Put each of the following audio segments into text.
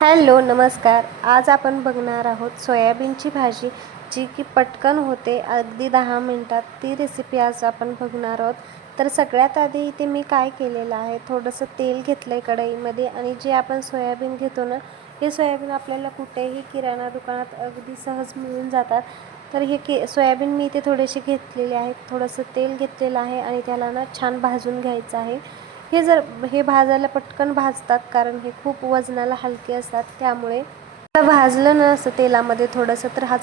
Hello नमस्कार. आज आपण बघणार आहोत सोयाबीनची भाजी जी की पटकन होते अगदी दहा मिनटात. ती रेसिपी आज आपण बघणार आहोत. तर सगळ्यात आधी इथे मी काय केलेलं आहे थोडंसं तेल घेतलं आहे कढईमध्ये आणि जे आपण सोयाबीन घेतो ना हे सोयाबीन आपल्याला कुठेही किराणा दुकानात अगदी सहज मिळून जातात. तर हे के सोयाबीन मी इथे थोडेसे घेतलेले आहेत. थोडंसं तेल घेतलेलं आहे आणि त्याला ना छान भाजून घ्यायचं आहे. हे जर हे भाजायला पटकन भाजतात कारण हे खूप वजनाला हलके असतात त्यामुळे भाजलं ना असं तेलामध्ये थोडंसं तर हा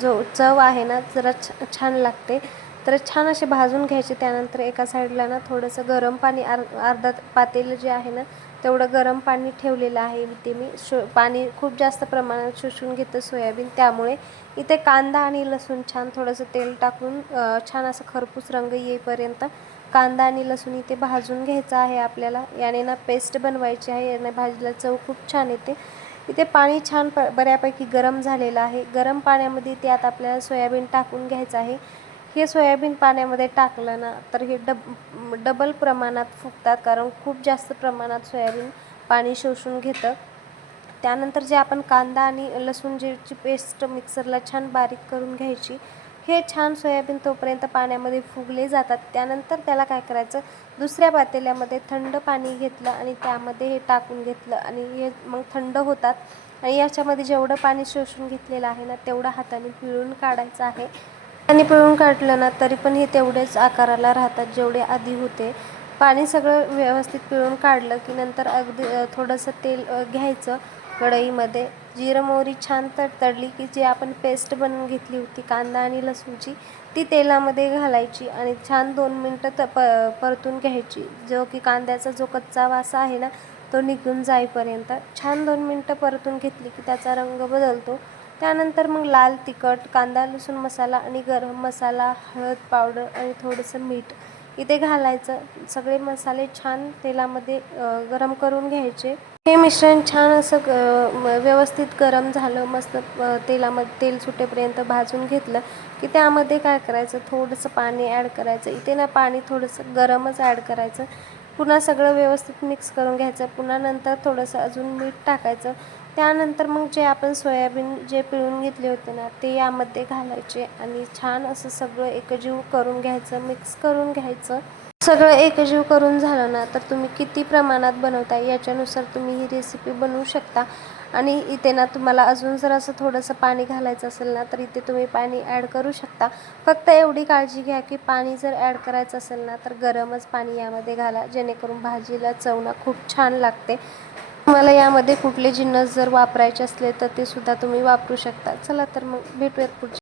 जो चव आहे ना जरा छ छान लागते. तर छान असे भाजून घ्यायचे त्यानंतर एका साईडला ना थोडंसं गरम पाणी आर अर्धा पातेलं जे आहे ना तेवढं गरम पाणी ठेवलेलं आहे. ते मी शो पाणी खूप जास्त प्रमाणात शोषून घेतं सोयाबीन त्यामुळे इथे कांदा आणि लसूण छान थोडंसं तेल टाकून छान असं खरपूस रंग येईपर्यंत कांदा आणि लसूण इथे भाजून घ्यायचा आहे आपल्याला. याने ना पेस्ट बनवायची आहे. याने भाजीला चव खूप छान येते. इथे पाणी छान प बऱ्यापैकी गरम झालेलं आहे. गरम पाण्यामध्ये त्यात आपल्याला सोयाबीन टाकून घ्यायचं आहे. हे सोयाबीन पाण्यामध्ये टाकलं ना तर हे डब डबल प्रमाणात फुगतात कारण खूप जास्त प्रमाणात सोयाबीन पाणी शोषून घेतं. त्यानंतर जे आपण कांदा आणि लसूण जेची पेस्ट मिक्सरला छान बारीक करून घ्यायची हे छान सोयाबीन तोपर्यंत पाण्यामध्ये फुगले जातात. त्यानंतर त्याला काय करायचं? दुसऱ्या पातेल्यामध्ये थंड पाणी घेतलं आणि त्यामध्ये हे टाकून घेतलं आणि हे मग थंड होतात. आणि याच्यामध्ये जेवढं पाणी शोषून घेतलेलं आहे ना तेवढं हाताने पिळून काढायचं आहे. आणि पिळून काढलं ना तरी पण हे तेवढेच आकाराला राहतात जेवढे आधी होते. पाणी सगळं व्यवस्थित पिळून काढलं की नंतर अगदी थोडंसं तेल घ्यायचं कढईमध्ये. जिरं मोहरी छान तडतडली की जी आपण पेस्ट बनवून घेतली होती कांदा आणि लसूणची ती तेलामध्ये घालायची आणि छान दोन मिनटं त प परतून घ्यायची. जो की कांद्याचा जो कच्चा वासा आहे ना तो निघून जाईपर्यंत. छान दोन मिनटं परतून घेतली की त्याचा रंग बदलतो. त्यानंतर मग लाल तिखट कांदा लसूण मसाला आणि गरम मसाला हळद पावडर आणि थोडंसं मीठ इथे घालायचं. सगळे मसाले छान तेलामध्ये गरम करून घ्यायचे. हे मिश्रण छान असं व्यवस्थित गरम झालं मस्त तेलामध्ये तेल सुटेपर्यंत भाजून घेतलं की त्यामध्ये काय करायचं? थोडंसं पाणी ॲड करायचं. इथे ना पाणी थोडंसं गरमच ॲड करायचं. पुन्हा सगळं व्यवस्थित मिक्स करून घ्यायचं. पुन्हा नंतर थोडंसं अजून मीठ टाकायचं. त्यानंतर मग जे आपण सोयाबीन जे पिळून घेतले होते ना ते यामध्ये घालायचे आणि छान असं सगळं एकजीव करून घ्यायचं मिक्स करून घ्यायचं. सगळं एकजीव करून झालं ना तर तुम्ही किती प्रमाणात बनवता याच्यानुसार तुम्ही ही रेसिपी बनवू शकता. आणि इथे ना तुम्हाला अजून जर असं थोडंसं पाणी घालायचं असेल ना तर इथे तुम्ही पाणी ॲड करू शकता. फक्त एवढी काळजी घ्या की पाणी जर ॲड करायचं असेल ना तर गरमच पाणी यामध्ये घाला. जेणेकरून भाजीला चवना खूप छान लागते. तुम्हाला यामध्ये कुठले जिन्नस जर वापरायचे असले तर ते सुद्धा तुम्ही वापरू शकता. चला तर मग भेटूयात पुढच्या